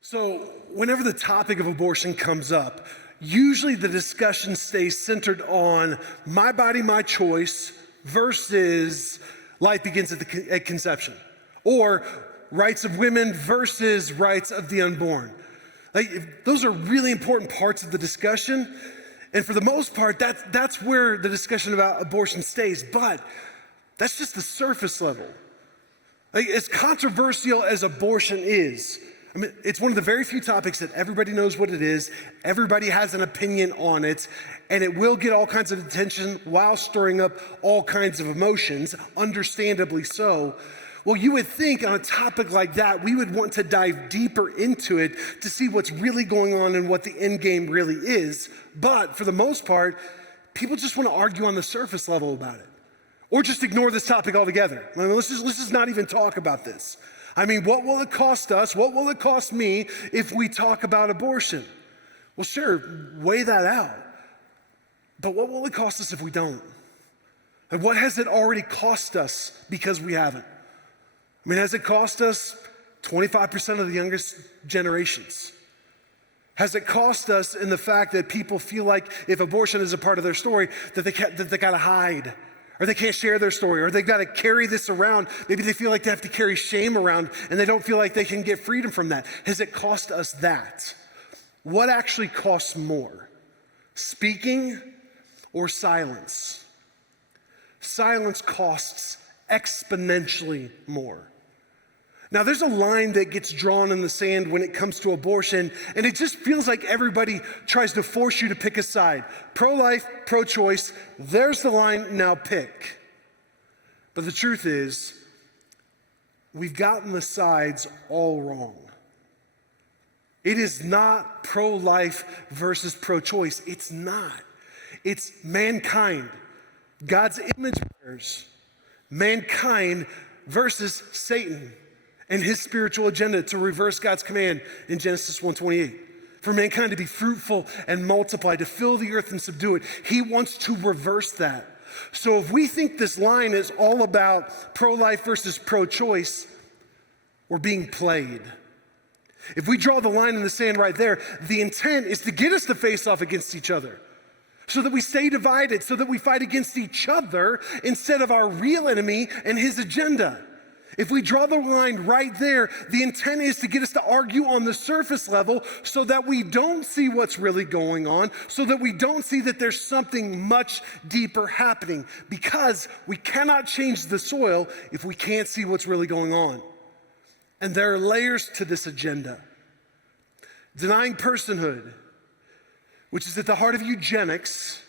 So, whenever the topic of abortion comes up, usually the discussion stays centered on my body, my choice versus life begins at conception, or rights of women versus rights of the unborn. Those are really important parts of the discussion. And for the most part, that's where the discussion about abortion stays. But that's just the surface level. As controversial as abortion is, it's one of the very few topics that everybody knows what it is, everybody has an opinion on it, and it will get all kinds of attention while stirring up all kinds of emotions, understandably so. Well, you would think on a topic like that, we would want to dive deeper into it to see what's really going on and what the end game really is. But for the most part, people just want to argue on the surface level about it, or just ignore this topic altogether. Let's just not even talk about this. What will it cost us? What will it cost me if we talk about abortion? Well, sure, weigh that out. But what will it cost us if we don't? And what has it already cost us because we haven't? Has it cost us 25% of the youngest generations? Has it cost us in the fact that people feel like if abortion is a part of their story, that they gotta hide? Or they can't share their story, or they got to carry this around. Maybe they feel like they have to carry shame around, and they don't feel like they can get freedom from that. Has it cost us that? What actually costs more? Speaking or silence? Silence costs exponentially more. Now, there's a line that gets drawn in the sand when it comes to abortion, and it just feels like everybody tries to force you to pick a side. Pro-life, pro-choice, there's the line, now pick. But the truth is, we've gotten the sides all wrong. It is not pro-life versus pro-choice. It's not. It's mankind, God's image bearers, mankind versus Satan and his spiritual agenda to reverse God's command in Genesis 1:28. For mankind to be fruitful and multiply, to fill the earth and subdue it. He wants to reverse that. So if we think this line is all about pro-life versus pro-choice, we're being played. If we draw the line in the sand right there, the intent is to get us to face off against each other, so that we stay divided, so that we fight against each other instead of our real enemy and his agenda. If we draw the line right there, the intent is to get us to argue on the surface level so that we don't see what's really going on, so that we don't see that there's something much deeper happening, because we cannot change the soil if we can't see what's really going on. And there are layers to this agenda. Denying personhood, which is at the heart of eugenics,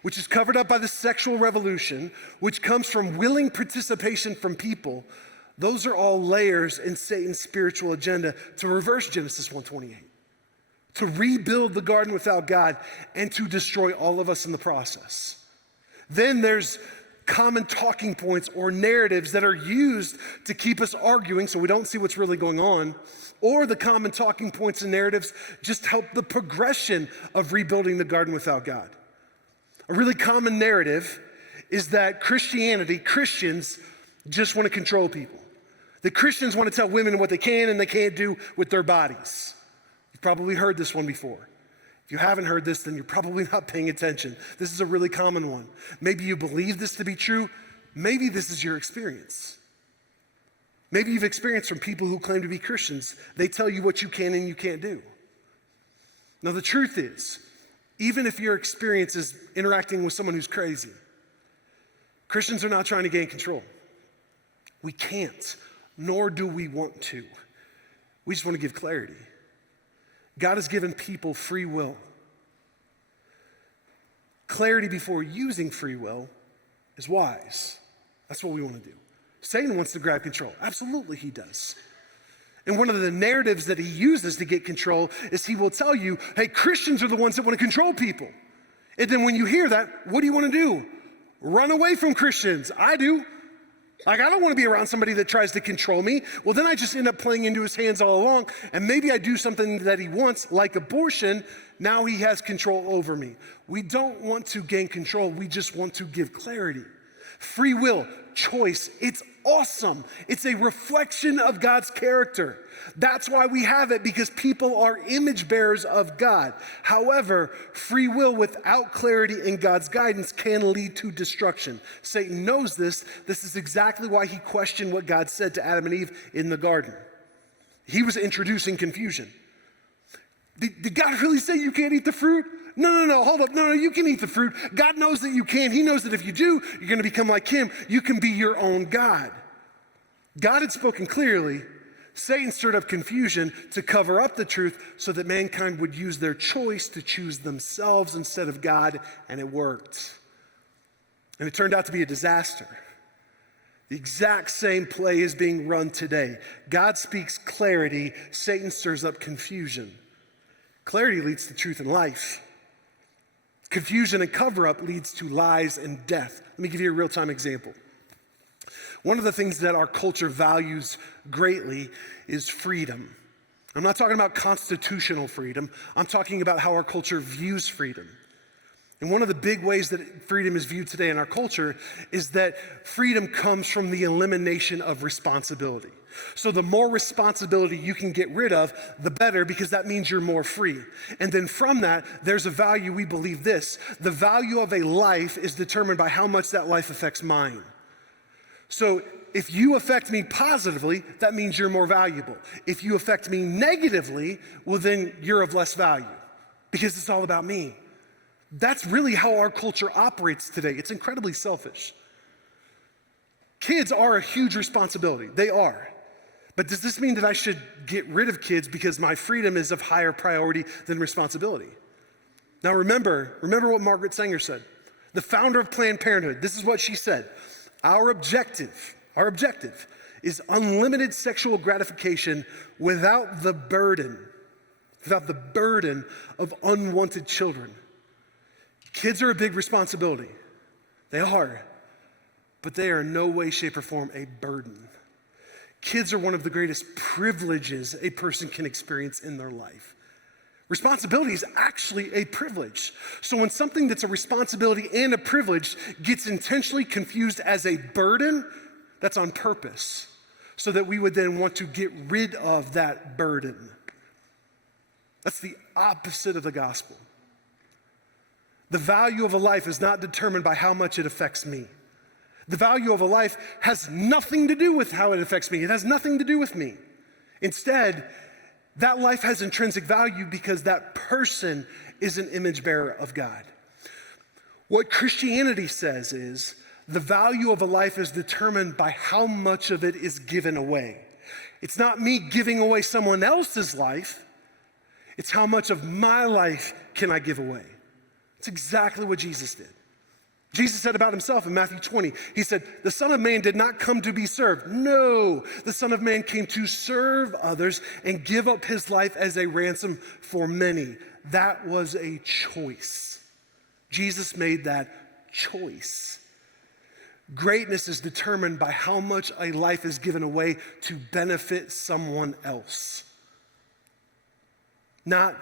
which is covered up by the sexual revolution, which comes from willing participation from people. Those are all layers in Satan's spiritual agenda to reverse Genesis 1:28, to rebuild the garden without God, and to destroy all of us in the process. Then there's common talking points or narratives that are used to keep us arguing so we don't see what's really going on, or the common talking points and narratives just help the progression of rebuilding the garden without God. A really common narrative is that Christians just want to control people. The Christians want to tell women what they can and they can't do with their bodies. You've probably heard this one before. If you haven't heard this, then you're probably not paying attention. This is a really common one. Maybe you believe this to be true. Maybe this is your experience. Maybe you've experienced from people who claim to be Christians. They tell you what you can and you can't do. Now, the truth is, even if your experience is interacting with someone who's crazy, Christians are not trying to gain control. We can't, nor do we want to. We just want to give clarity. God has given people free will. Clarity before using free will is wise. That's what we want to do. Satan wants to grab control. Absolutely, he does. And one of the narratives that he uses to get control is he will tell you, hey, Christians are the ones that want to control people. And then when you hear that, what do you want to do? Run away from Christians. I do. I don't want to be around somebody that tries to control me. Well, then I just end up playing into his hands all along, and maybe I do something that he wants, like abortion. Now he has control over me. We don't want to gain control. We just want to give clarity. Free will, choice, it's awesome. It's a reflection of God's character. That's why we have it, because people are image bearers of God. However, free will without clarity in God's guidance can lead to destruction. Satan knows this. This is exactly why he questioned what God said to Adam and Eve in the garden. He was introducing confusion. Did God really say you can't eat the fruit? No, hold up. No, you can eat the fruit. God knows that you can. He knows that if you do, you're going to become like him. You can be your own God. God had spoken clearly. Satan stirred up confusion to cover up the truth so that mankind would use their choice to choose themselves instead of God, and it worked. And it turned out to be a disaster. The exact same play is being run today. God speaks clarity, Satan stirs up confusion. Clarity leads to truth and life. Confusion and cover-up leads to lies and death. Let me give you a real-time example. One of the things that our culture values greatly is freedom. I'm not talking about constitutional freedom. I'm talking about how our culture views freedom. And one of the big ways that freedom is viewed today in our culture is that freedom comes from the elimination of responsibility. So the more responsibility you can get rid of, the better, because that means you're more free. And then from that, there's a value. We believe this: the value of a life is determined by how much that life affects mine. So if you affect me positively, that means you're more valuable. If you affect me negatively, well, then you're of less value, because it's all about me. That's really how our culture operates today. It's incredibly selfish. Kids are a huge responsibility. They are. But does this mean that I should get rid of kids because my freedom is of higher priority than responsibility? Now remember what Margaret Sanger said, the founder of Planned Parenthood. This is what she said: Our objective is unlimited sexual gratification without the burden of unwanted children. Kids are a big responsibility. They are. But they are in no way, shape, or form a burden. Kids are one of the greatest privileges a person can experience in their life. Responsibility is actually a privilege. So when something that's a responsibility and a privilege gets intentionally confused as a burden, that's on purpose, so that we would then want to get rid of that burden. That's the opposite of the gospel. The value of a life is not determined by how much it affects me. The value of a life has nothing to do with how it affects me. It has nothing to do with me. Instead, that life has intrinsic value because that person is an image bearer of God. What Christianity says is the value of a life is determined by how much of it is given away. It's not me giving away someone else's life. It's how much of my life can I give away. It's exactly what Jesus did. Jesus said about himself in Matthew 20, he said, the Son of Man did not come to be served. No, the Son of Man came to serve others and give up his life as a ransom for many. That was a choice. Jesus made that choice. Greatness is determined by how much a life is given away to benefit someone else. Not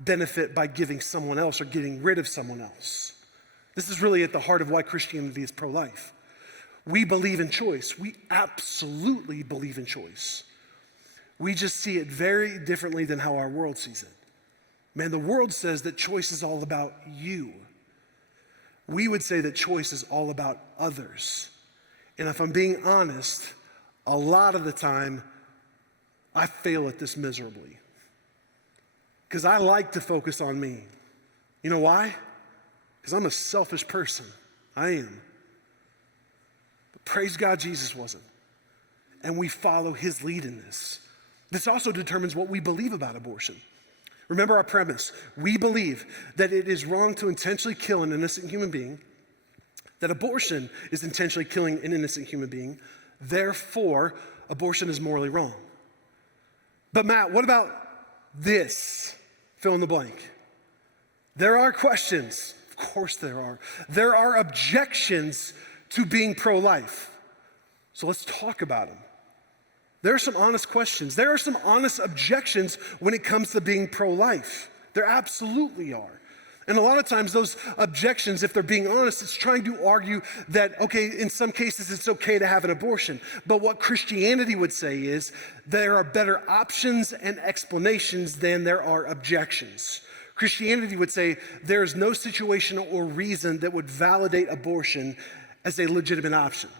benefit by giving someone else or getting rid of someone else. This is really at the heart of why Christianity is pro-life. We believe in choice. We absolutely believe in choice. We just see it very differently than how our world sees it. Man, the world says that choice is all about you. We would say that choice is all about others. And if I'm being honest, a lot of the time, I fail at this miserably. Because I like to focus on me. You know why? Because I'm a selfish person. I am. But praise God, Jesus wasn't. And we follow his lead in this. This also determines what we believe about abortion. Remember our premise. We believe that it is wrong to intentionally kill an innocent human being, that abortion is intentionally killing an innocent human being. Therefore, abortion is morally wrong. But Matt, what about this? Fill in the blank. There are questions. Of course there are. There are objections to being pro-life. So let's talk about them. There are some honest questions. There are some honest objections when it comes to being pro-life. There absolutely are. And a lot of times those objections, if they're being honest, it's trying to argue that, okay, in some cases it's okay to have an abortion. But what Christianity would say is there are better options and explanations than there are objections. Christianity would say there is no situation or reason that would validate abortion as a legitimate option.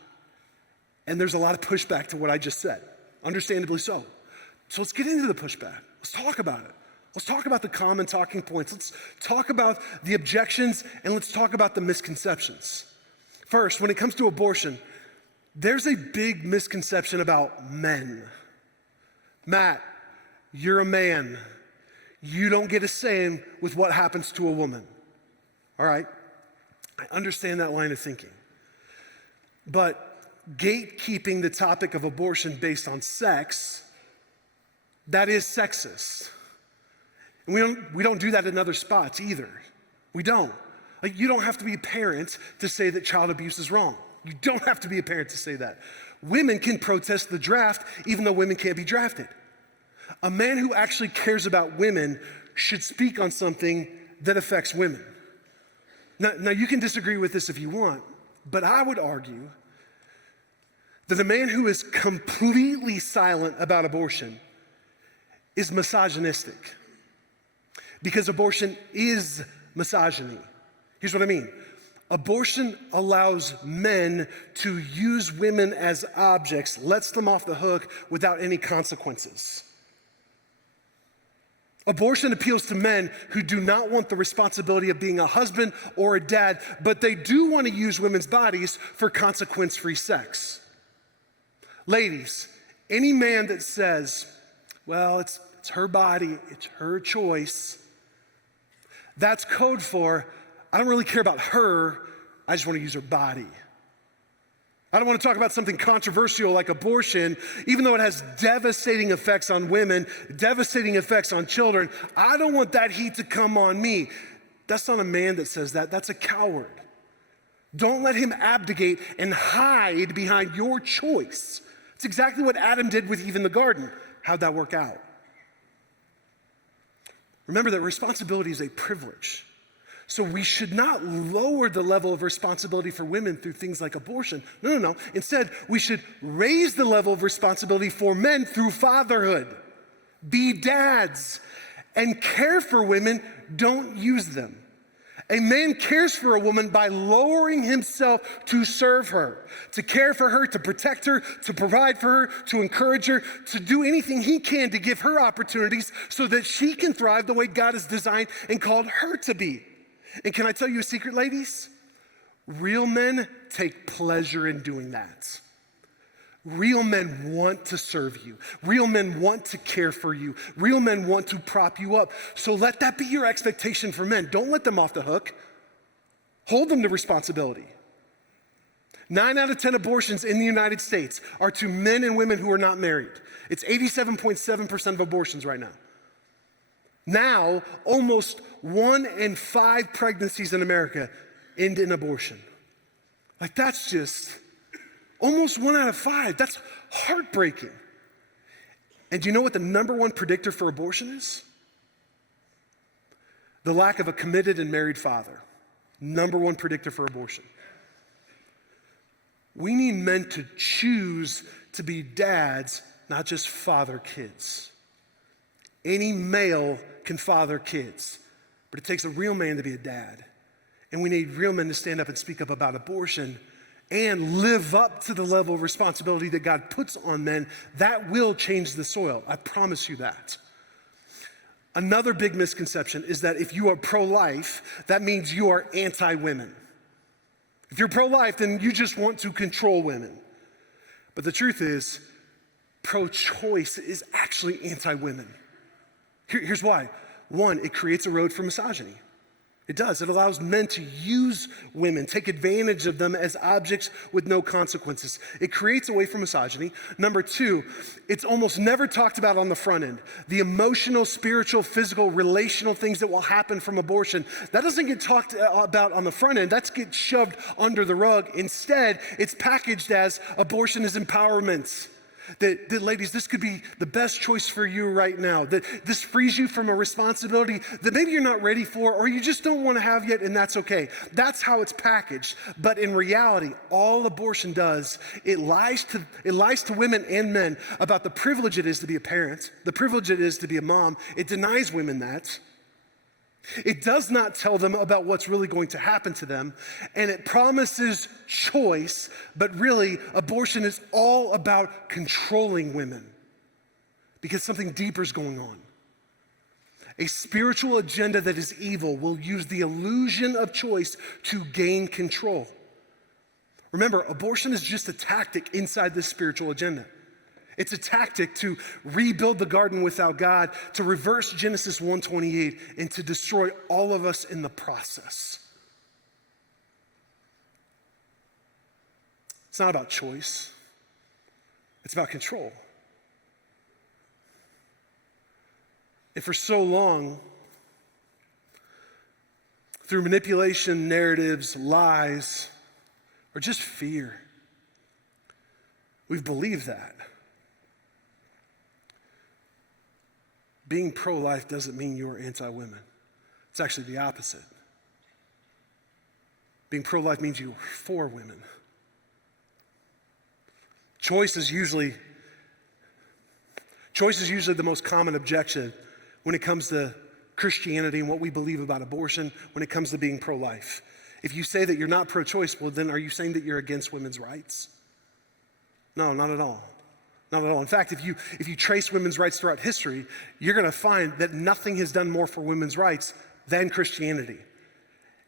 And there's a lot of pushback to what I just said, understandably so. So let's get into the pushback. Let's talk about it. Let's talk about the common talking points. Let's talk about the objections, and let's talk about the misconceptions. First, when it comes to abortion, there's a big misconception about men. Matt, you're a man. You don't get a say with what happens to a woman. All right? I understand that line of thinking. But gatekeeping the topic of abortion based on sex, that is sexist. And we don't do that in other spots either. We don't. Like, you don't have to be a parent to say that child abuse is wrong. You don't have to be a parent to say that. Women can protest the draft even though women can't be drafted. A man who actually cares about women should speak on something that affects women. Now you can disagree with this if you want, but I would argue that a man who is completely silent about abortion is misogynistic. Because abortion is misogyny. Here's what I mean. Abortion allows men to use women as objects, lets them off the hook without any consequences. Abortion appeals to men who do not want the responsibility of being a husband or a dad, but they do want to use women's bodies for consequence-free sex. Ladies, any man that says, well, it's her body, it's her choice, that's code for, I don't really care about her, I just want to use her body. I don't want to talk about something controversial like abortion, even though it has devastating effects on women, devastating effects on children. I don't want that heat to come on me. That's not a man that says that, that's a coward. Don't let him abdicate and hide behind your choice. It's exactly what Adam did with Eve in the garden. How'd that work out? Remember that responsibility is a privilege. So we should not lower the level of responsibility for women through things like abortion. No. Instead, we should raise the level of responsibility for men through fatherhood. Be dads and care for women, don't use them. A man cares for a woman by lowering himself to serve her, to care for her, to protect her, to provide for her, to encourage her, to do anything he can to give her opportunities so that she can thrive the way God has designed and called her to be. And can I tell you a secret, ladies? Real men take pleasure in doing that. Real men want to serve you. Real men want to care for you. Real men want to prop you up. So let that be your expectation for men. Don't let them off the hook. Hold them to responsibility. 9 out of 10 abortions in the United States are to men and women who are not married. It's 87.7% of abortions right now. Now, almost 1 in 5 pregnancies in America end in abortion. Like, that's just almost 1 out of 5. That's heartbreaking. And do you know what the number one predictor for abortion is? The lack of a committed and married father. Number one predictor for abortion. We need men to choose to be dads, not just father kids. Any male can father kids, but it takes a real man to be a dad. And we need real men to stand up and speak up about abortion and live up to the level of responsibility that God puts on men. That will change the soil. I promise you that. Another big misconception is that if you are pro-life, that means you are anti-women. If you're pro-life, then you just want to control women. But the truth is, pro-choice is actually anti-women. Here's why. 1, it creates a road for misogyny. It does. It allows men to use women, take advantage of them as objects with no consequences. It creates a way for misogyny. Number 2, it's almost never talked about on the front end. The emotional, spiritual, physical, relational things that will happen from abortion, that doesn't get talked about on the front end. That gets shoved under the rug. Instead, it's packaged as abortion is empowerment. That ladies, this could be the best choice for you right now. That this frees you from a responsibility that maybe you're not ready for or you just don't want to have yet, and that's okay. That's how it's packaged. But in reality, all abortion does, it lies to women and men about the privilege it is to be a parent, the privilege it is to be a mom. It denies women that. It does not tell them about what's really going to happen to them, and it promises choice, but really, abortion is all about controlling women because something deeper is going on. A spiritual agenda that is evil will use the illusion of choice to gain control. Remember, abortion is just a tactic inside this spiritual agenda. It's a tactic to rebuild the garden without God, to reverse Genesis 1:28, and to destroy all of us in the process. It's not about choice. It's about control. And for so long, through manipulation, narratives, lies, or just fear, we've believed that. Being pro-life doesn't mean you're anti-women. It's actually the opposite. Being pro-life means you're for women. Choice is usually the most common objection when it comes to Christianity and what we believe about abortion, when it comes to being pro-life. If you say that you're not pro-choice, well, then are you saying that you're against women's rights? No, not at all. Not at all. In fact, if you trace women's rights throughout history, you're going to find that nothing has done more for women's rights than Christianity.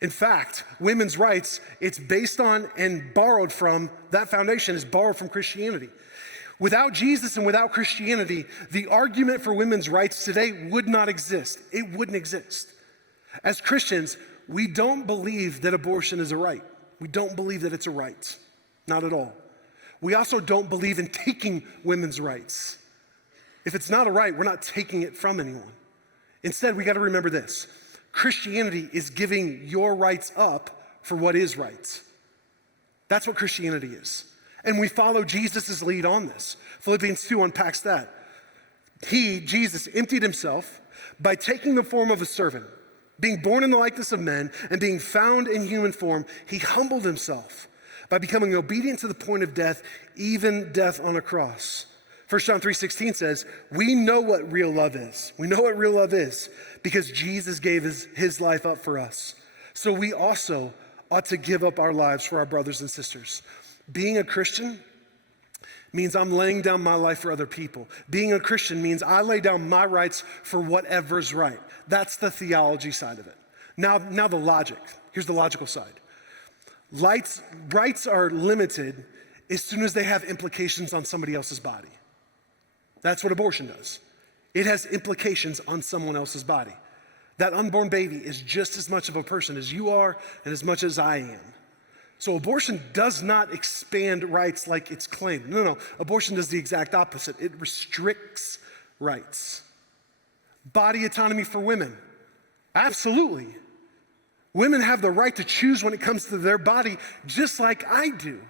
In fact, women's rights, it's based on and borrowed from, that foundation is borrowed from Christianity. Without Jesus and without Christianity, the argument for women's rights today would not exist. It wouldn't exist. As Christians, we don't believe that abortion is a right. We don't believe that it's a right. Not at all. We also don't believe in taking women's rights. If it's not a right, we're not taking it from anyone. Instead, we got to remember this. Christianity is giving your rights up for what is right. That's what Christianity is. And we follow Jesus' lead on this. Philippians 2 unpacks that. He, Jesus, emptied himself by taking the form of a servant. Being born in the likeness of men and being found in human form, he humbled himself by becoming obedient to the point of death, even death on a cross. 1 John 3:16 says, we know what real love is. We know what real love is because Jesus gave his life up for us. So we also ought to give up our lives for our brothers and sisters. Being a Christian means I'm laying down my life for other people. Being a Christian means I lay down my rights for whatever's right. That's the theology side of it. Now the logic. Here's the logical side. Rights are limited as soon as they have implications on somebody else's body. That's what abortion does. It has implications on someone else's body. That unborn baby is just as much of a person as you are and as much as I am. So abortion does not expand rights like it's claimed. No. Abortion does the exact opposite. It restricts rights. Body autonomy for women. Absolutely. Women have the right to choose when it comes to their body, just like I do.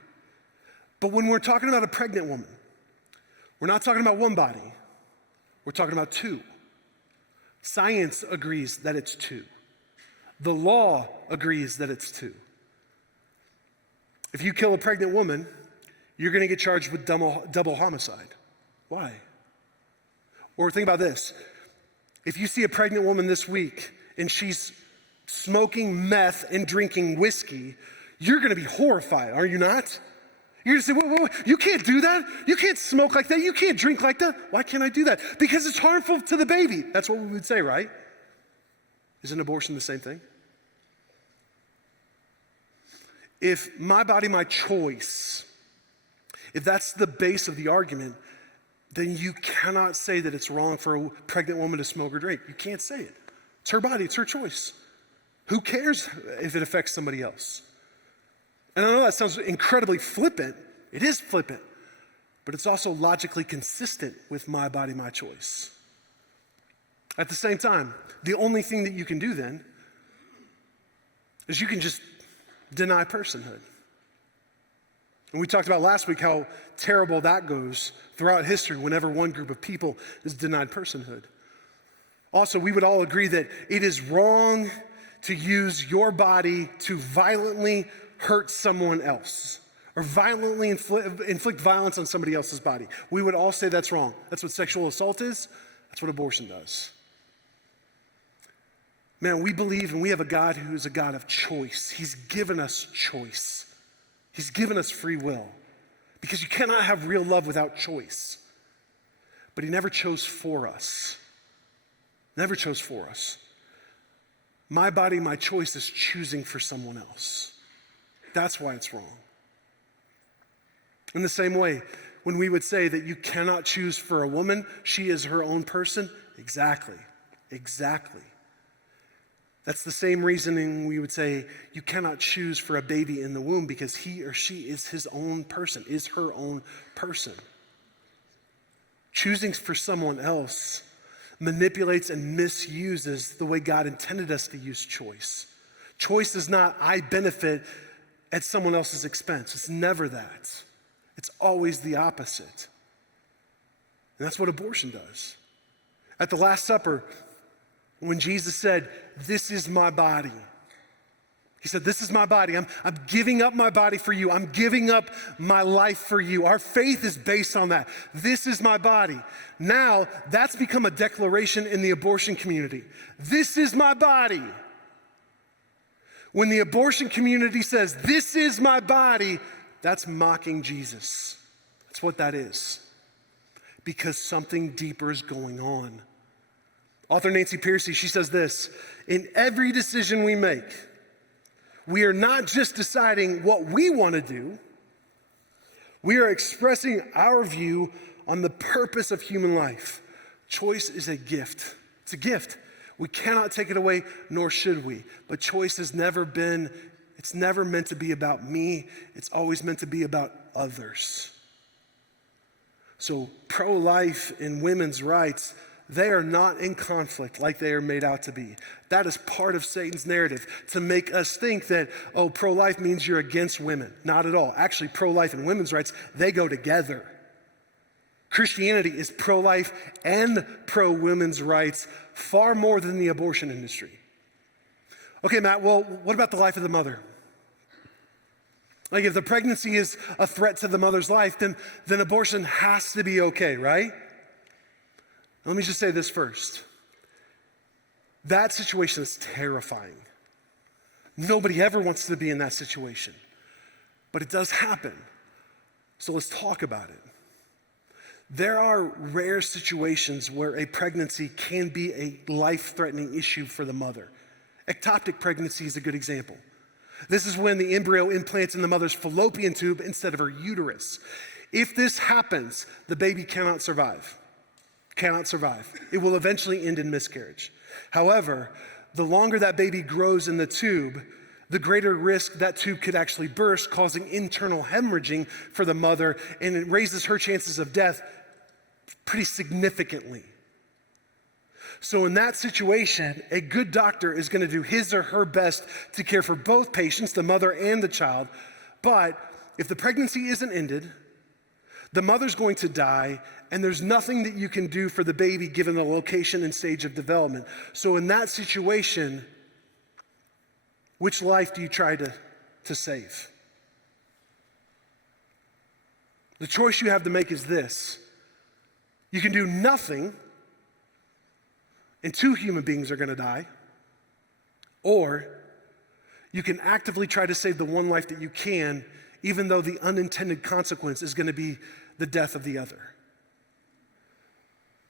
But when we're talking about a pregnant woman, we're not talking about one body. We're talking about two. Science agrees that it's two. The law agrees that it's two. If you kill a pregnant woman, you're going to get charged with double homicide. Why? Or think about this. If you see a pregnant woman this week and she's smoking meth and drinking whiskey, you're going to be horrified, are you not? You're going to say, whoa, you can't do that. You can't smoke like that. You can't drink like that. Why can't I do that? Because it's harmful to the baby. That's what we would say, right? Isn't abortion the same thing? If my body, my choice, if that's the base of the argument, then you cannot say that it's wrong for a pregnant woman to smoke or drink. You can't say it. It's her body, it's her choice. Who cares if it affects somebody else? And I know that sounds incredibly flippant. It is flippant, but it's also logically consistent with my body, my choice. At the same time, the only thing that you can do then is you can just deny personhood. And we talked about last week how terrible that goes throughout history whenever one group of people is denied personhood. Also, we would all agree that it is wrong to use your body to violently hurt someone else or violently inflict violence on somebody else's body. We would all say that's wrong. That's what sexual assault is. That's what abortion does. Man, we believe and we have a God who is a God of choice. He's given us choice. He's given us free will because you cannot have real love without choice. But he never chose for us. Never chose for us. My body, my choice is choosing for someone else. That's why it's wrong. In the same way, when we would say that you cannot choose for a woman, she is her own person, exactly. That's the same reasoning we would say you cannot choose for a baby in the womb because he or she is his own person, is her own person. Choosing for someone else manipulates and misuses the way God intended us to use choice. Choice is not I benefit at someone else's expense. It's never that. It's always the opposite. And that's what abortion does. At the Last Supper, when Jesus said, "This is my body," he said, "This is my body. I'm giving up my body for you. I'm giving up my life for you." Our faith is based on that. This is my body. Now, that's become a declaration in the abortion community. This is my body. When the abortion community says, "This is my body," that's mocking Jesus. That's what that is. Because something deeper is going on. Author Nancy Pearcey, she says this, "In every decision we make, we are not just deciding what we want to do, we are expressing our view on the purpose of human life. Choice is a gift. It's a gift. We cannot take it away, nor should we. But choice has never it's never meant to be about me. It's always meant to be about others." So pro-life and women's rights, they are not in conflict like they are made out to be. That is part of Satan's narrative, to make us think that, oh, pro-life means you're against women. Not at all. Actually, pro-life and women's rights, they go together. Christianity is pro-life and pro-women's rights far more than the abortion industry. Okay, Matt, well, what about the life of the mother? Like if the pregnancy is a threat to the mother's life, then abortion has to be okay, right? Let me just say this first. That situation is terrifying. Nobody ever wants to be in that situation. But it does happen. So let's talk about it. There are rare situations where a pregnancy can be a life-threatening issue for the mother. Ectopic pregnancy is a good example. This is when the embryo implants in the mother's fallopian tube instead of her uterus. If this happens, the baby cannot survive. It will eventually end in miscarriage. However, the longer that baby grows in the tube, the greater risk that tube could actually burst, causing internal hemorrhaging for the mother, and it raises her chances of death pretty significantly. So in that situation, a good doctor is going to do his or her best to care for both patients, the mother and the child. But if the pregnancy isn't ended, the mother's going to die, and there's nothing that you can do for the baby given the location and stage of development. So in that situation, which life do you try to save? The choice you have to make is this. You can do nothing, and 2 human beings are going to die, or you can actively try to save the one life that you can, even though the unintended consequence is going to be the death of the other.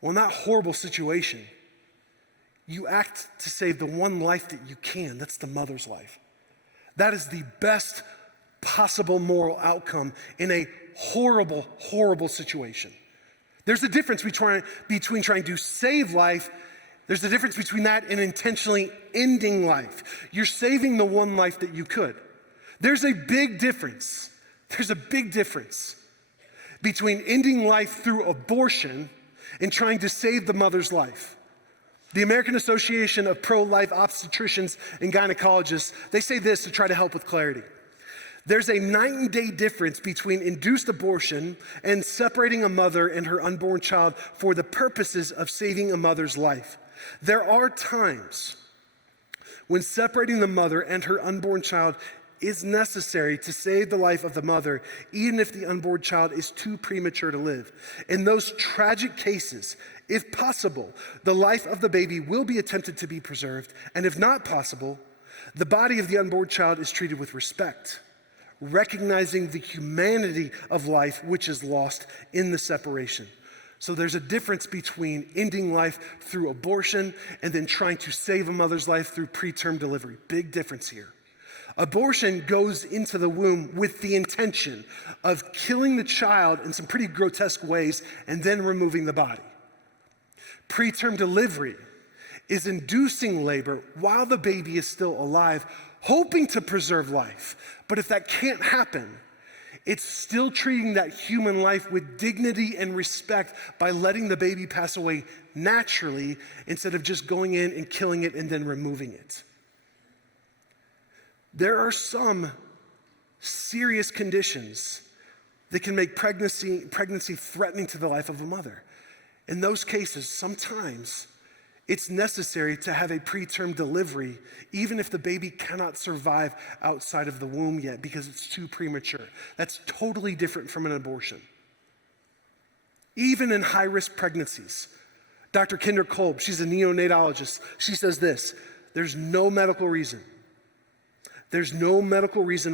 Well, in that horrible situation, you act to save the one life that you can. That's the mother's life. That is the best possible moral outcome in a horrible, horrible situation. There's a difference between trying to save life. There's a difference between that and intentionally ending life. You're saving the one life that you could. There's a big difference. There's a big difference between ending life through abortion and trying to save the mother's life. The American Association of Pro-Life Obstetricians and Gynecologists, they say this to try to help with clarity. There's a night and day difference between induced abortion and separating a mother and her unborn child for the purposes of saving a mother's life. There are times when separating the mother and her unborn child is necessary to save the life of the mother, even if the unborn child is too premature to live. In those tragic cases, if possible, the life of the baby will be attempted to be preserved, and if not possible, the body of the unborn child is treated with respect, recognizing the humanity of life which is lost in the separation. So there's a difference between ending life through abortion and then trying to save a mother's life through preterm delivery. Big difference here. Abortion goes into the womb with the intention of killing the child in some pretty grotesque ways and then removing the body. Preterm delivery is inducing labor while the baby is still alive, hoping to preserve life. But if that can't happen, it's still treating that human life with dignity and respect by letting the baby pass away naturally instead of just going in and killing it and then removing it. There are some serious conditions that can make pregnancy threatening to the life of a mother. In those cases, sometimes it's necessary to have a preterm delivery, even if the baby cannot survive outside of the womb yet because it's too premature. That's totally different from an abortion. Even in high-risk pregnancies, Dr. Kendra Kolb, she's a neonatologist, she says this: there's no medical reason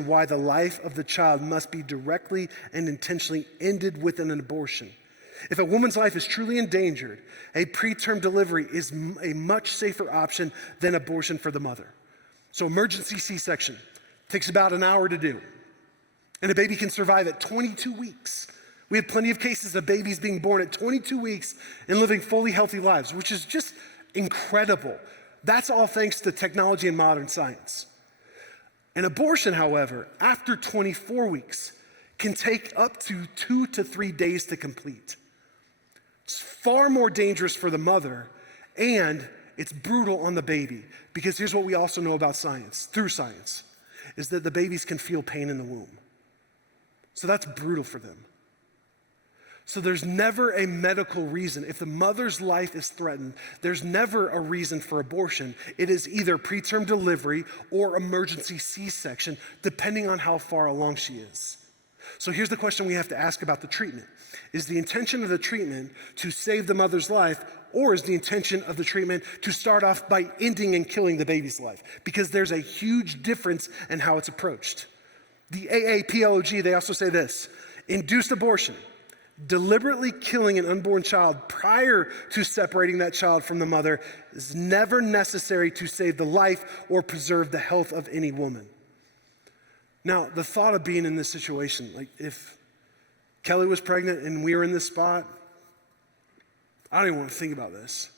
why the life of the child must be directly and intentionally ended with an abortion. If a woman's life is truly endangered, a preterm delivery is a much safer option than abortion for the mother. So emergency C-section takes about an hour to do, and a baby can survive at 22 weeks. We have plenty of cases of babies being born at 22 weeks and living fully healthy lives, which is just incredible. That's all thanks to technology and modern science. An abortion, however, after 24 weeks, can take up to 2 to 3 days to complete. It's far more dangerous for the mother, and it's brutal on the baby, because here's what we also know about science, through science, is that the babies can feel pain in the womb. So that's brutal for them. So there's never a medical reason. If the mother's life is threatened, there's never a reason for abortion. It is either preterm delivery or emergency C-section, depending on how far along she is. So here's the question we have to ask about the treatment. Is the intention of the treatment to save the mother's life, or is the intention of the treatment to start off by ending and killing the baby's life? Because there's a huge difference in how it's approached. The AAPLOG, they also say this: induced abortion, deliberately killing an unborn child prior to separating that child from the mother, is never necessary to save the life or preserve the health of any woman. Now, the thought of being in this situation, like if Kelly was pregnant and we were in this spot, I don't even want to think about this.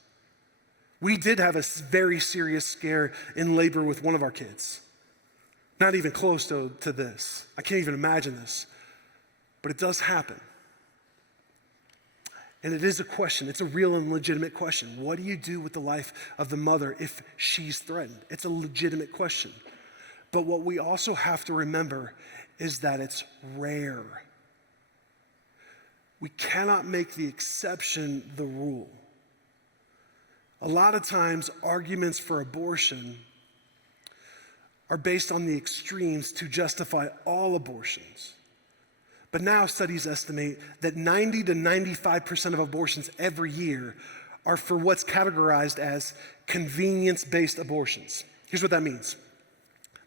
We did have a very serious scare in labor with one of our kids. Not even close to this. I can't even imagine this. But it does happen. And it is a question. It's a real and legitimate question. What do you do with the life of the mother if she's threatened? It's a legitimate question. But what we also have to remember is that it's rare. We cannot make the exception the rule. A lot of times, arguments for abortion are based on the extremes to justify all abortions. But now studies estimate that 90 to 95% of abortions every year are for what's categorized as convenience-based abortions. Here's what that means.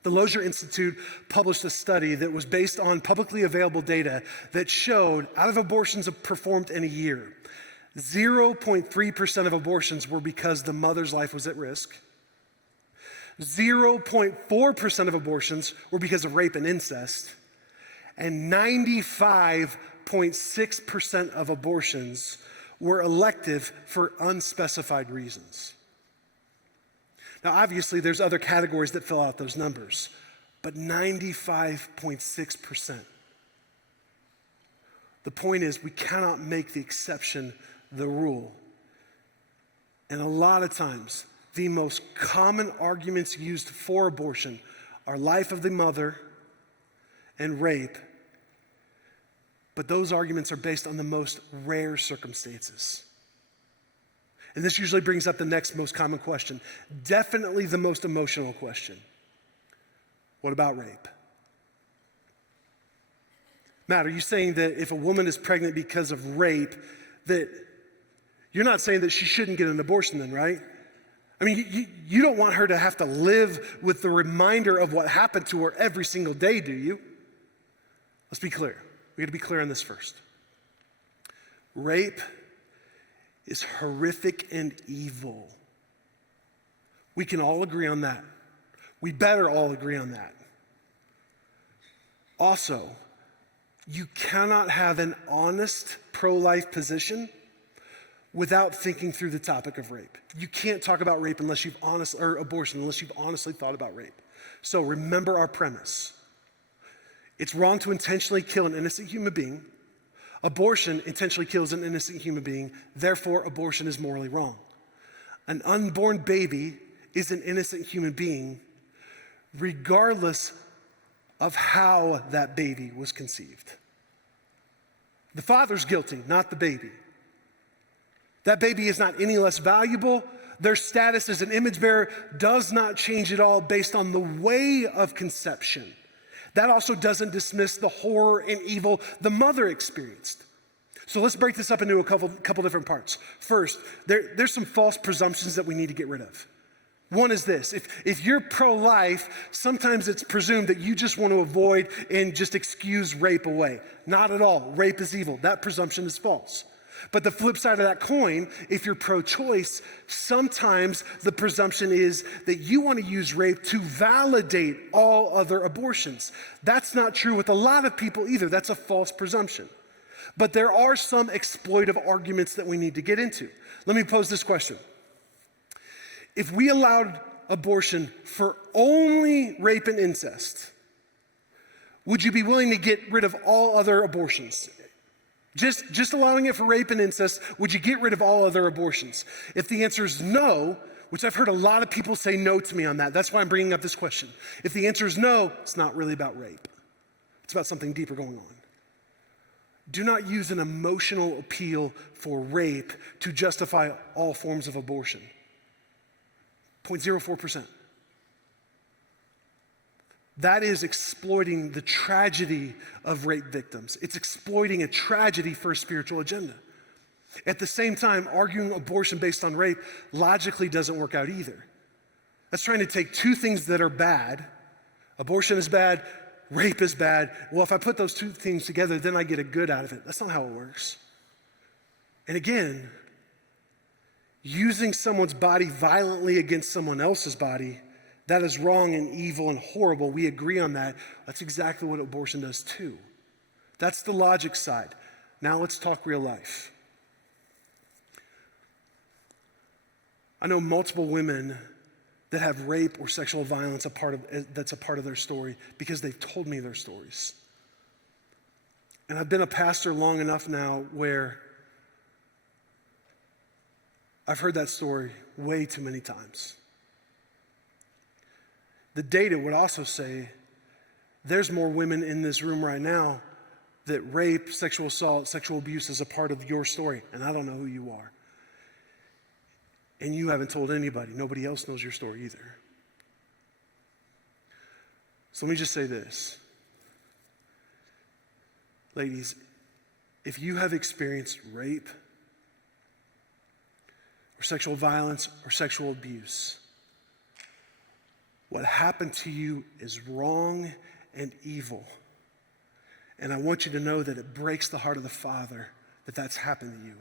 The Lozier Institute published a study that was based on publicly available data that showed, out of abortions performed in a year, 0.3% of abortions were because the mother's life was at risk. 0.4% of abortions were because of rape and incest. And 95.6% of abortions were elective for unspecified reasons. Now, obviously, there's other categories that fill out those numbers, but 95.6%. The point is, we cannot make the exception the rule. And a lot of times, the most common arguments used for abortion are life of the mother and rape, but those arguments are based on the most rare circumstances. And this usually brings up the next most common question, definitely the most emotional question. What about rape? Matt, are you saying that if a woman is pregnant because of rape, that you're not saying that she shouldn't get an abortion then, right? I mean, you don't want her to have to live with the reminder of what happened to her every single day, do you? Let's be clear. We got to be clear on this first. Rape is horrific and evil. We can all agree on that. We better all agree on that. Also, you cannot have an honest pro-life position without thinking through the topic of rape. You can't talk about rape or abortion unless you've honestly thought about rape. So remember our premise. It's wrong to intentionally kill an innocent human being. Abortion intentionally kills an innocent human being. Therefore, abortion is morally wrong. An unborn baby is an innocent human being, regardless of how that baby was conceived. The father's guilty, not the baby. That baby is not any less valuable. Their status as an image bearer does not change at all based on the way of conception. That also doesn't dismiss the horror and evil the mother experienced. So let's break this up into a couple different parts. First, there's some false presumptions that we need to get rid of. One is this, if you're pro-life, sometimes it's presumed that you just want to avoid and just excuse rape away. Not at all. Rape is evil. That presumption is false. But the flip side of that coin, if you're pro-choice, sometimes the presumption is that you want to use rape to validate all other abortions. That's not true with a lot of people either. That's a false presumption. But there are some exploitive arguments that we need to get into. Let me pose this question. If we allowed abortion for only rape and incest, would you be willing to get rid of all other abortions? Just allowing it for rape and incest, would you get rid of all other abortions? If the answer is no, which I've heard a lot of people say no to me on that, that's why I'm bringing up this question. If the answer is no, it's not really about rape. It's about something deeper going on. Do not use an emotional appeal for rape to justify all forms of abortion. 0.04%. That is exploiting the tragedy of rape victims. It's exploiting a tragedy for a spiritual agenda. At the same time, arguing abortion based on rape logically doesn't work out either. That's trying to take two things that are bad. Abortion is bad, rape is bad. Well, if I put those two things together, then I get a good out of it. That's not how it works. And again, using someone's body violently against someone else's body, that is wrong and evil and horrible. We agree on that. That's exactly what abortion does too. That's the logic side. Now let's talk real life. I know multiple women that have rape or sexual violence that's a part of their story because they've told me their stories. And I've been a pastor long enough now where I've heard that story way too many times. The data would also say there's more women in this room right now that rape, sexual assault, sexual abuse is a part of your story, and I don't know who you are. And you haven't told anybody. Nobody else knows your story either. So let me just say this. Ladies, if you have experienced rape or sexual violence or sexual abuse, what happened to you is wrong and evil. And I want you to know that it breaks the heart of the Father that that's happened to you.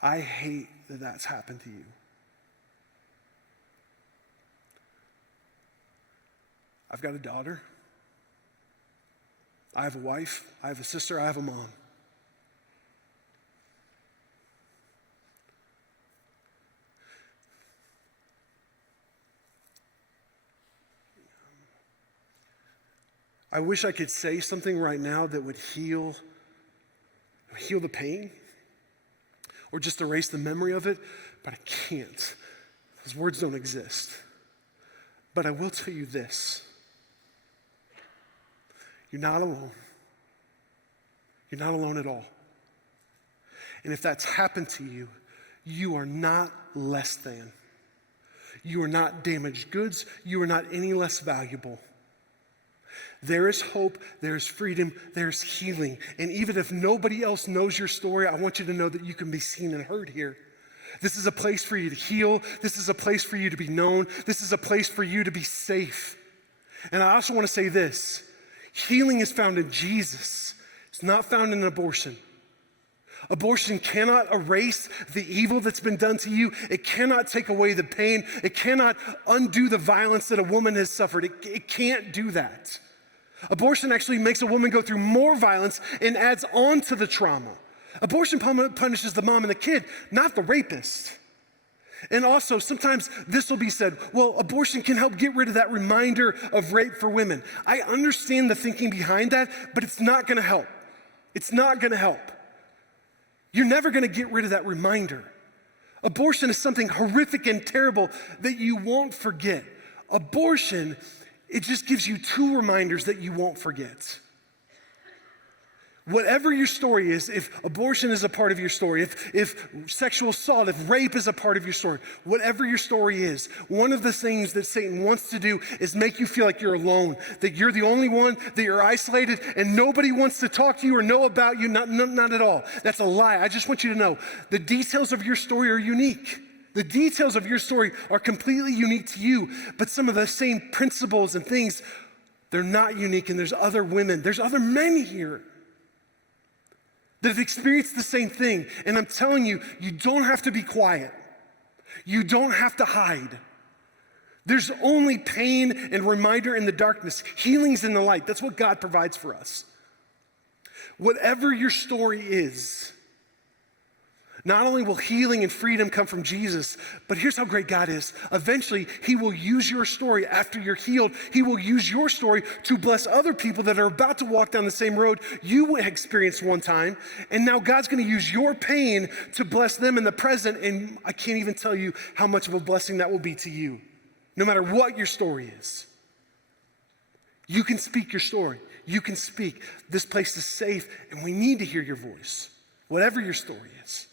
I hate that that's happened to you. I've got a daughter. I have a wife. I have a sister. I have a mom. I wish I could say something right now that would heal the pain or just erase the memory of it, but I can't. Those words don't exist. But I will tell you this. You're not alone. You're not alone at all. And if that's happened to you, you are not less than. You are not damaged goods. You are not any less valuable. There is hope, there is freedom, there is healing. And even if nobody else knows your story, I want you to know that you can be seen and heard here. This is a place for you to heal. This is a place for you to be known. This is a place for you to be safe. And I also want to say this. Healing is found in Jesus. It's not found in abortion. Abortion cannot erase the evil that's been done to you. It cannot take away the pain. It cannot undo the violence that a woman has suffered. It can't do that. Abortion actually makes a woman go through more violence and adds on to the trauma. Abortion punishes the mom and the kid, not the rapist. And also, sometimes this will be said, well, abortion can help get rid of that reminder of rape for women. I understand the thinking behind that, but it's not going to help. It's not going to help. You're never going to get rid of that reminder. Abortion is something horrific and terrible that you won't forget. Abortion, it just gives you two reminders that you won't forget. Whatever your story is, if abortion is a part of your story, if sexual assault, if rape is a part of your story, whatever your story is, one of the things that Satan wants to do is make you feel like you're alone, that you're the only one, that you're isolated, and nobody wants to talk to you or know about you, not at all. That's a lie. I just want you to know the details of your story are unique. The details of your story are completely unique to you, but some of the same principles and things, they're not unique, and there's other women, there's other men here that have experienced the same thing. And I'm telling you, you don't have to be quiet. You don't have to hide. There's only pain and reminder in the darkness. Healing's in the light. That's what God provides for us. Whatever your story is, not only will healing and freedom come from Jesus, but here's how great God is. Eventually, he will use your story after you're healed. He will use your story to bless other people that are about to walk down the same road you experienced one time. And now God's going to use your pain to bless them in the present. And I can't even tell you how much of a blessing that will be to you, no matter what your story is. You can speak your story. You can speak. This place is safe, and we need to hear your voice, whatever your story is.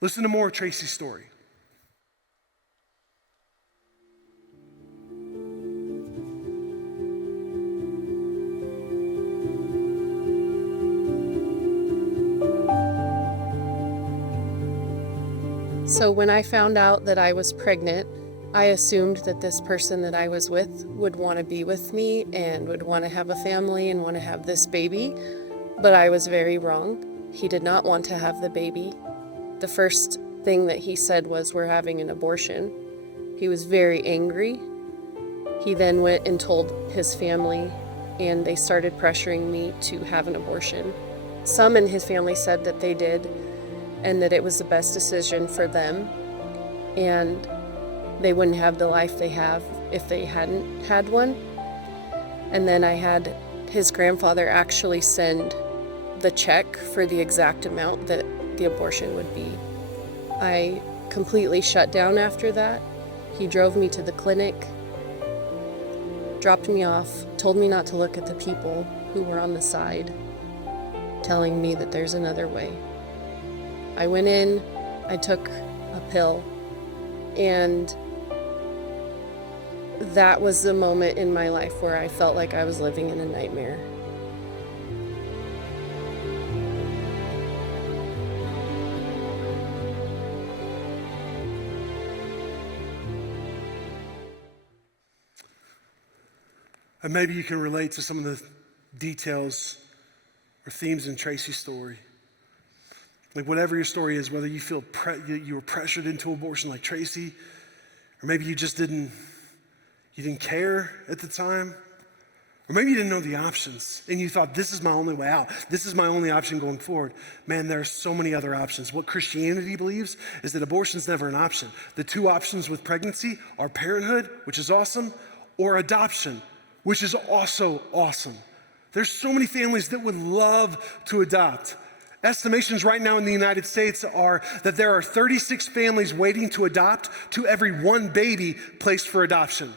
Listen to more of Tracy's story. So when I found out that I was pregnant, I assumed that this person that I was with would want to be with me and would want to have a family and want to have this baby, but I was very wrong. He did not want to have the baby. The first thing that he said was, "We're having an abortion." He was very angry. He then went and told his family, and they started pressuring me to have an abortion. Some in his family said that they did, and that it was the best decision for them, and they wouldn't have the life they have if they hadn't had one. And then I had his grandfather actually send the check for the exact amount that the abortion would be. I completely shut down after that. He drove me to the clinic, dropped me off, told me not to look at the people who were on the side, telling me that there's another way. I went in, I took a pill, and that was the moment in my life where I felt like I was living in a nightmare. And maybe you can relate to some of the details or themes in Tracy's story. Like whatever your story is, whether you feel you were pressured into abortion like Tracy, or maybe you just didn't care at the time, or maybe you didn't know the options and you thought, this is my only way out. This is my only option going forward. Man, there are so many other options. What Christianity believes is that abortion is never an option. The two options with pregnancy are parenthood, which is awesome, or adoption, which is also awesome. There's so many families that would love to adopt. Estimations right now in the United States are that there are 36 families waiting to adopt to every one baby placed for adoption.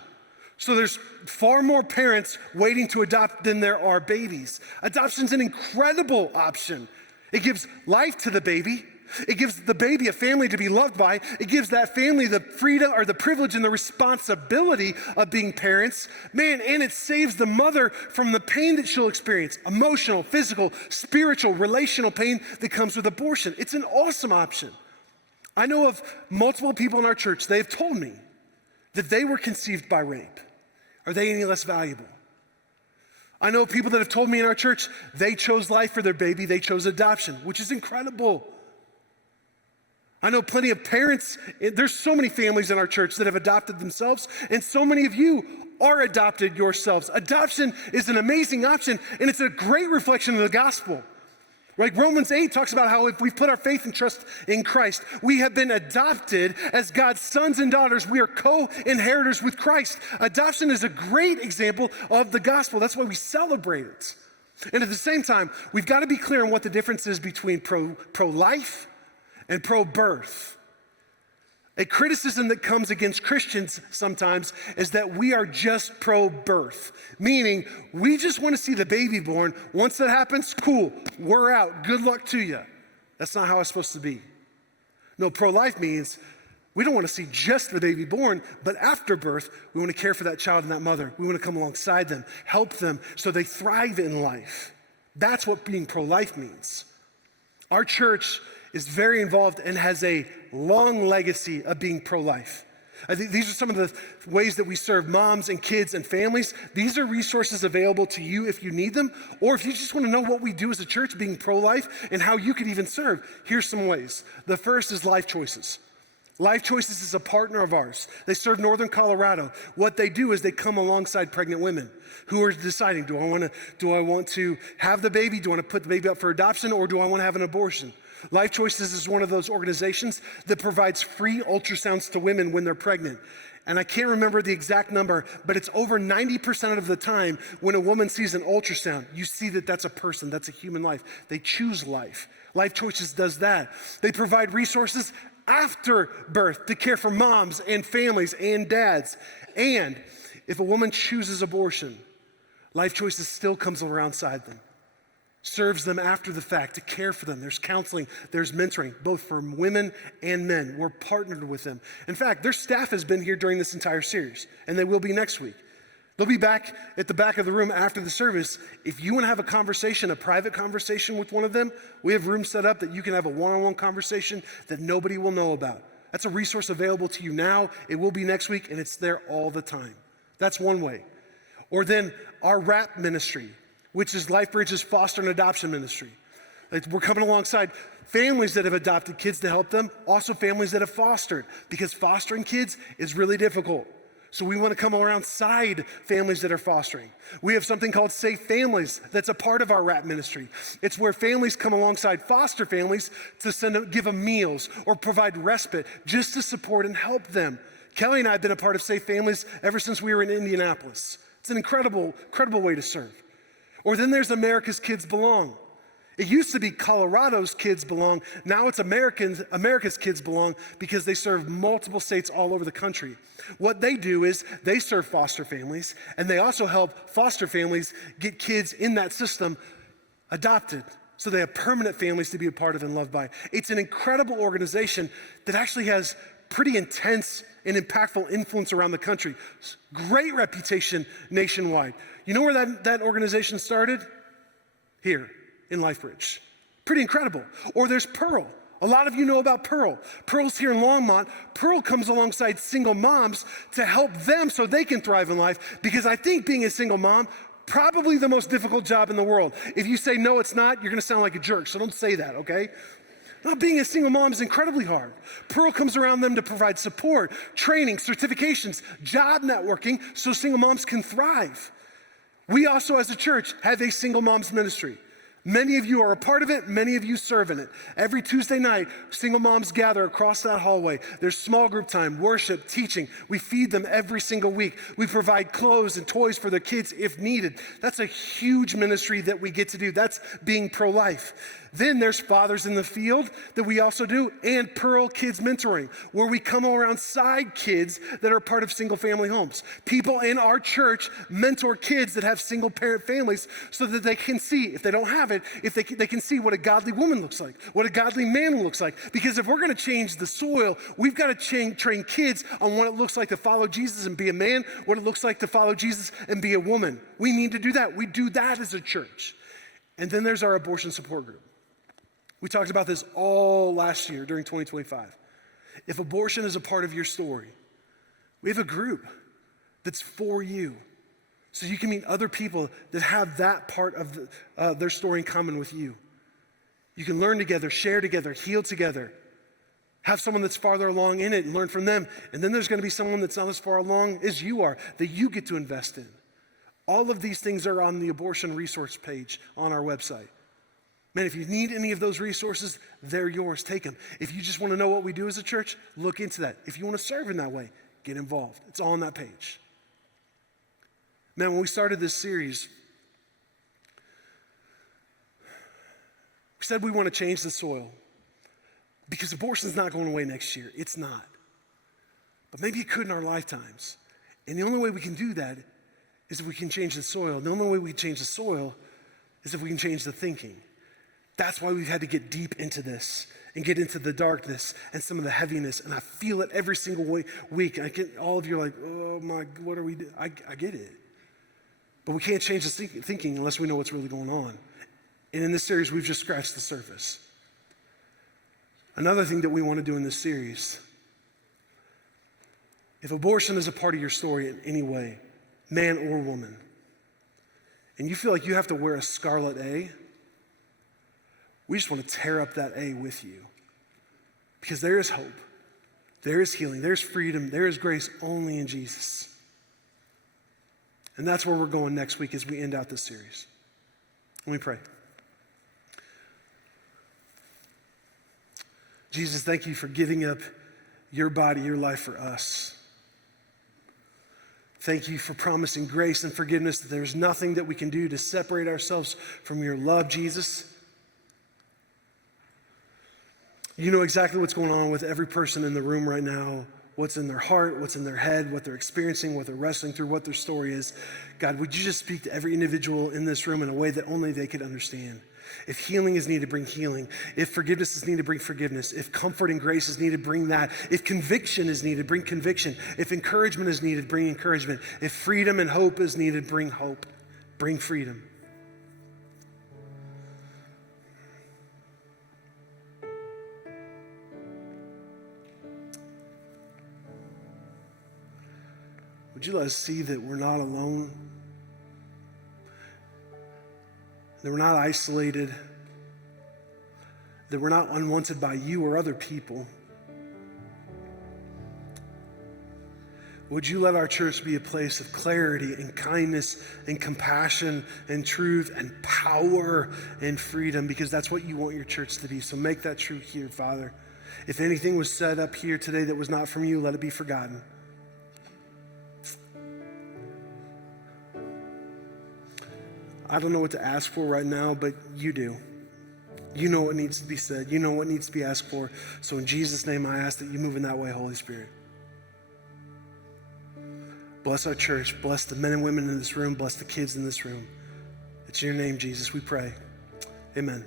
So there's far more parents waiting to adopt than there are babies. Adoption's an incredible option. It gives life to the baby. It gives the baby a family to be loved by. It gives that family the freedom or the privilege and the responsibility of being parents. Man, and it saves the mother from the pain that she'll experience, emotional, physical, spiritual, relational pain that comes with abortion. It's an awesome option. I know of multiple people in our church, they've told me that they were conceived by rape. Are they any less valuable? I know people that have told me in our church, they chose life for their baby, they chose adoption, which is incredible. I know plenty of parents, there's so many families in our church that have adopted themselves, and so many of you are adopted yourselves. Adoption is an amazing option, and it's a great reflection of the gospel. Like Romans 8 talks about how if we put our faith and trust in Christ, we have been adopted as God's sons and daughters. We are co-inheritors with Christ. Adoption is a great example of the gospel. That's why we celebrate it. And at the same time, we've got to be clear on what the difference is between pro-life and pro-birth. A criticism that comes against Christians sometimes is that we are just pro-birth, meaning we just want to see the baby born. Once that happens, cool, we're out. Good luck to you. That's not how it's supposed to be. No, pro-life means we don't want to see just the baby born, but after birth, we want to care for that child and that mother. We want to come alongside them, help them so they thrive in life. That's what being pro-life means. Our church is very involved and has a long legacy of being pro-life. I think these are some of the ways that we serve moms and kids and families. These are resources available to you if you need them, or if you just want to know what we do as a church being pro-life and how you could even serve. Here's some ways. The first is Life Choices. Life Choices is a partner of ours. They serve Northern Colorado. What they do is they come alongside pregnant women who are deciding, do I want to have the baby? Do I want to put the baby up for adoption, or do I want to have an abortion? Life Choices is one of those organizations that provides free ultrasounds to women when they're pregnant. And I can't remember the exact number, but it's over 90% of the time when a woman sees an ultrasound, you see that that's a person, that's a human life. They choose life. Life Choices does that. They provide resources after birth to care for moms and families and dads. And if a woman chooses abortion, Life Choices still comes alongside them. Serves them after the fact to care for them. There's counseling, there's mentoring, both for women and men. We're partnered with them. In fact, their staff has been here during this entire series, and they will be next week. They'll be back at the back of the room after the service. If you want to have a conversation, a private conversation with one of them, we have rooms set up that you can have a one-on-one conversation that nobody will know about. That's a resource available to you now. It will be next week, and it's there all the time. That's one way. Or then our RAP ministry, which is LifeBridge's foster and adoption ministry. We're coming alongside families that have adopted kids to help them, also families that have fostered, because fostering kids is really difficult. So we want to come alongside families that are fostering. We have something called Safe Families that's a part of our RAP ministry. It's where families come alongside foster families to give them meals or provide respite just to support and help them. Kelly and I have been a part of Safe Families ever since we were in Indianapolis. It's an incredible way to serve. Or then there's America's Kids Belong. It used to be Colorado's Kids Belong. Now it's America's Kids Belong because they serve multiple states all over the country. What they do is they serve foster families, and they also help foster families get kids in that system adopted, so they have permanent families to be a part of and loved by. It's an incredible organization that actually has pretty intense and impactful influence around the country. Great reputation nationwide. You know where that organization started? Here in LifeBridge. Pretty incredible. Or there's Pearl. A lot of you know about Pearl. Pearl's here in Longmont. Pearl comes alongside single moms to help them so they can thrive in life, because I think being a single mom, probably the most difficult job in the world. If you say no, it's not, you're gonna sound like a jerk, so don't say that, okay? Now, being a single mom is incredibly hard. Pearl comes around them to provide support, training, certifications, job networking, so single moms can thrive. We also, as a church, have a single moms ministry. Many of you are a part of it. Many of you serve in it. Every Tuesday night, single moms gather across that hallway. There's small group time, worship, teaching. We feed them every single week. We provide clothes and toys for their kids if needed. That's a huge ministry that we get to do. That's being pro-life. Then there's Fathers in the Field that we also do, and Pearl Kids Mentoring, where we come alongside kids that are part of single family homes. People in our church mentor kids that have single parent families so that they can see, if they don't have it, if they can see what a godly woman looks like, what a godly man looks like. Because if we're going to change the soil, we've got to train kids on what it looks like to follow Jesus and be a man, what it looks like to follow Jesus and be a woman. We need to do that. We do that as a church. And then there's our abortion support group. We talked about this all last year during 2025. If abortion is a part of your story, we have a group that's for you. So you can meet other people that have that part of their story in common with you. You can learn together, share together, heal together. Have someone that's farther along in it and learn from them. And then there's going to be someone that's not as far along as you are that you get to invest in. All of these things are on the abortion resource page on our website. Man, if you need any of those resources, they're yours. Take them. If you just want to know what we do as a church, look into that. If you want to serve in that way, get involved. It's all on that page. Man, when we started this series, we said we want to change the soil because abortion is not going away next year. It's not. But maybe it could in our lifetimes. And the only way we can do that is if we can change the soil. The only way we can change the soil is if we can change the thinking. That's why we've had to get deep into this and get into the darkness and some of the heaviness. And I feel it every single week. I get all of you are like, oh my, what are we doing? I get it. But we can't change the thinking unless we know what's really going on. And in this series, we've just scratched the surface. Another thing that we want to do in this series, if abortion is a part of your story in any way, man or woman, and you feel like you have to wear a scarlet A, we just want to tear up that A with you. Because there is hope, there is healing, there's freedom, there is grace only in Jesus. And that's where we're going next week as we end out this series. Let me pray. Jesus, thank you for giving up your body, your life for us. Thank you for promising grace and forgiveness, that there's nothing that we can do to separate ourselves from your love, Jesus. You know exactly what's going on with every person in the room right now, what's in their heart, what's in their head, what they're experiencing, what they're wrestling through, what their story is. God, would you just speak to every individual in this room in a way that only they could understand? If healing is needed, bring healing. If forgiveness is needed, bring forgiveness. If comfort and grace is needed, bring that. If conviction is needed, bring conviction. If encouragement is needed, bring encouragement. If freedom and hope is needed, bring hope. Bring freedom. Would you let us see that we're not alone, that we're not isolated, that we're not unwanted by you or other people? Would you let our church be a place of clarity and kindness and compassion and truth and power and freedom, because that's what you want your church to be. So make that true here, Father. If anything was said up here today that was not from you, let it be forgotten. I don't know what to ask for right now, but you do. You know what needs to be said. You know what needs to be asked for. So in Jesus' name, I ask that you move in that way, Holy Spirit. Bless our church. Bless the men and women in this room. Bless the kids in this room. It's in your name, Jesus, we pray. Amen.